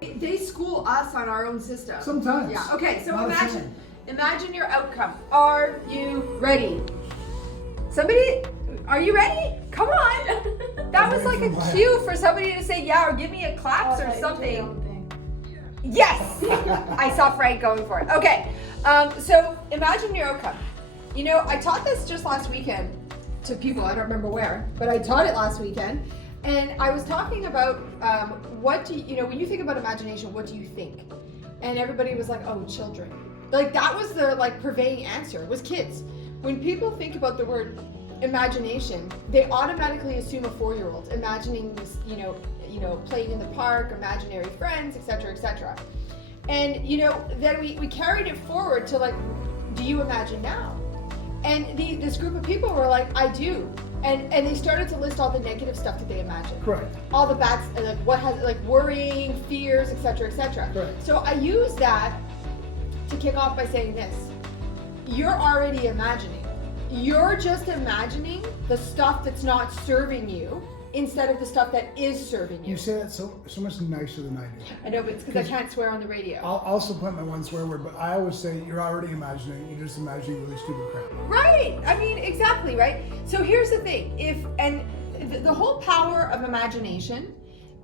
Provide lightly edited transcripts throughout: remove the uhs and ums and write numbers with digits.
They school us on our own system. Sometimes. Yeah. Okay. So Not imagine your outcome. Are you ready? Somebody, are you ready? Come on. That was like a cue for somebody to say yeah or give me a claps or something. Yes. I saw Frank going for it. Okay. So imagine your outcome. You know, I taught this just last weekend to people. I don't remember where, but I taught it last weekend. And I was talking about what do you know, when you think about imagination, what do you think? And everybody was like, oh, children. Like that was their like pervading answer, was kids. When people think about the word imagination, they automatically assume a 4-year-old imagining this, you know, playing in the park, imaginary friends, etc., etc. And you know, then we carried it forward to like, do you imagine now? And this group of people were like, I do. And they started to list all the negative stuff that they imagine. Correct. All the bad, like what has, like worrying, fears, etc., etc. Correct. So I use that to kick off by saying this: you're already imagining. You're just imagining the stuff that's not serving you instead of the stuff that is serving you. You say that so much nicer than I do. I know, but it's because I can't swear on the radio. I'll also put my one swear word, but I always say you're already imagining. You're just imagining really stupid crap. Right. I mean, exactly, right? So here's the thing. The whole power of imagination,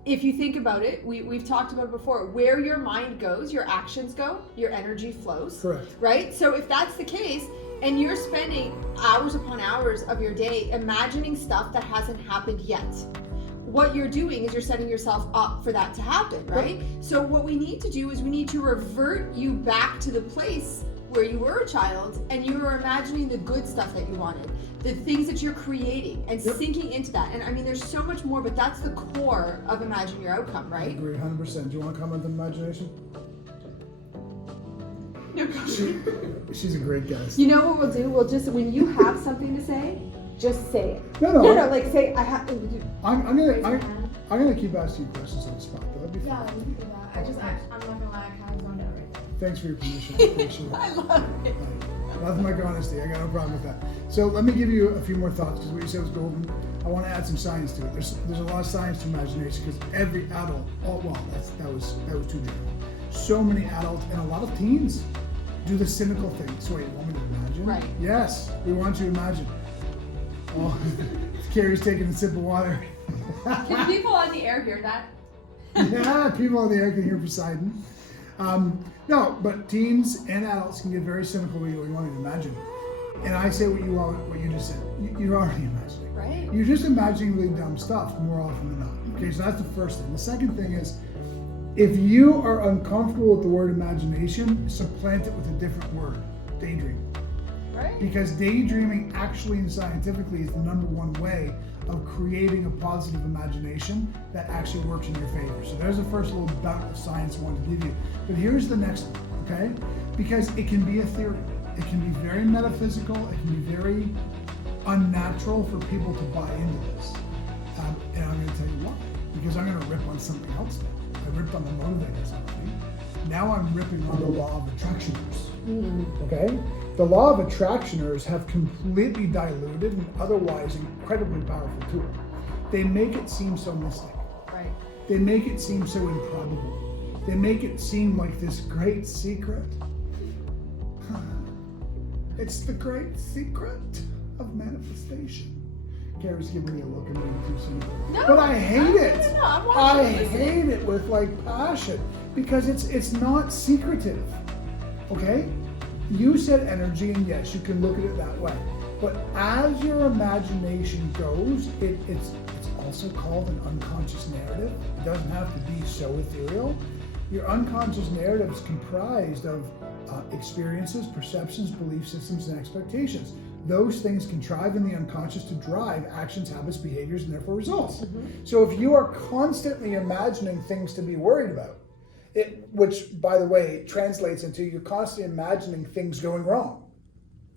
if you think about it, we've talked about it before, where your mind goes, your actions go, your energy flows. Correct. Right? So if that's the case, and you're spending hours upon hours of your day imagining stuff that hasn't happened yet, what you're doing is you're setting yourself up for that to happen, right? So what we need to do is we need to revert you back to the place where you were a child and you were imagining the good stuff that you wanted, the things that you're creating and sinking into that. And I mean, there's so much more, but that's the core of Imagine Your Outcome, right? I agree 100%. Do you want to comment on imagination? No. She's a great guest. You know what we'll do? We'll just, when you have something to say, just say it. No, like say, I have to do. I'm gonna keep asking you questions on the spot, though. That'd be fun. Yeah, you can do that. I'm not gonna lie, I kind of zoned out right now. Thanks for your permission. I appreciate it. I love it. Nothing like honesty. I got no problem with that. So let me give you a few more thoughts, because what you said was golden. I want to add some science to it. There's a lot of science to imagination, because every adult, that was too general. So many adults and a lot of teens do the cynical thing. So wait, you want me to imagine? Right. Yes, we want you to imagine. Oh, Carrie's taking a sip of water. Can people on the air hear that? Yeah, people on the air can hear Poseidon. No, but teens and adults can get very cynical when you want me to imagine. And I say what you just said. You're already imagining. Right. You're just imagining really dumb stuff more often than not. Okay, so that's the first thing. The second thing is, if you are uncomfortable with the word imagination, supplant it with a different word, daydream. Right. Because daydreaming actually and scientifically is the #1 way of creating a positive imagination that actually works in your favor. So there's the first little bout of science I wanted to give you. But here's the next one, okay? Because it can be a theory. It can be very metaphysical. It can be very unnatural for people to buy into this. And I'm going to tell you why. Because I'm going to rip on something else now. I ripped on the motivators already. Now I'm ripping on the law of attractioners. Okay? The law of attractioners have completely diluted an otherwise incredibly powerful tool. They make it seem so mystic. Right. They make it seem so improbable. They make it seem like this great secret. It's the great secret of manifestation. Carrie's giving me a look and I'm too cynical. No, but I hate it. No, I'm I watching. hate it with like passion because it's not secretive. Okay? You said energy, and yes, you can look at it that way. But as your imagination goes, it's also called an unconscious narrative. It doesn't have to be so ethereal. Your unconscious narrative is comprised of experiences, perceptions, belief systems, and expectations. Those things contrive in the unconscious to drive actions, habits, behaviors, and therefore results. Mm-hmm. So if you are constantly imagining things to be worried about, which, by the way, translates into you're constantly imagining things going wrong.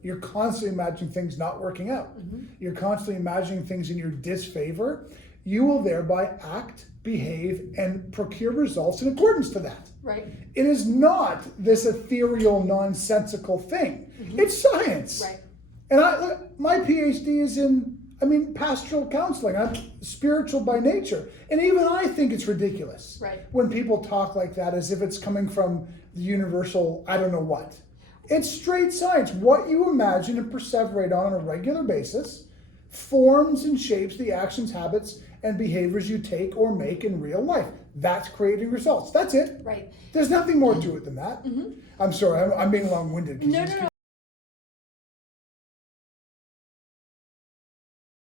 You're constantly imagining things not working out. Mm-hmm. You're constantly imagining things in your disfavor. You will thereby act, behave, and procure results in accordance to that. Right. It is not this ethereal, nonsensical thing. Mm-hmm. It's science. Right. And my PhD is in I mean, pastoral counseling. I'm spiritual by nature. And even I think it's ridiculous Right. when people talk like that as if it's coming from the universal, I don't know what. It's straight science. What you imagine and perseverate on a regular basis forms and shapes the actions, habits, and behaviors you take or make in real life. That's creating results. That's it. Right. There's nothing more to it than that. I'm sorry, I'm being long-winded. No, no, no.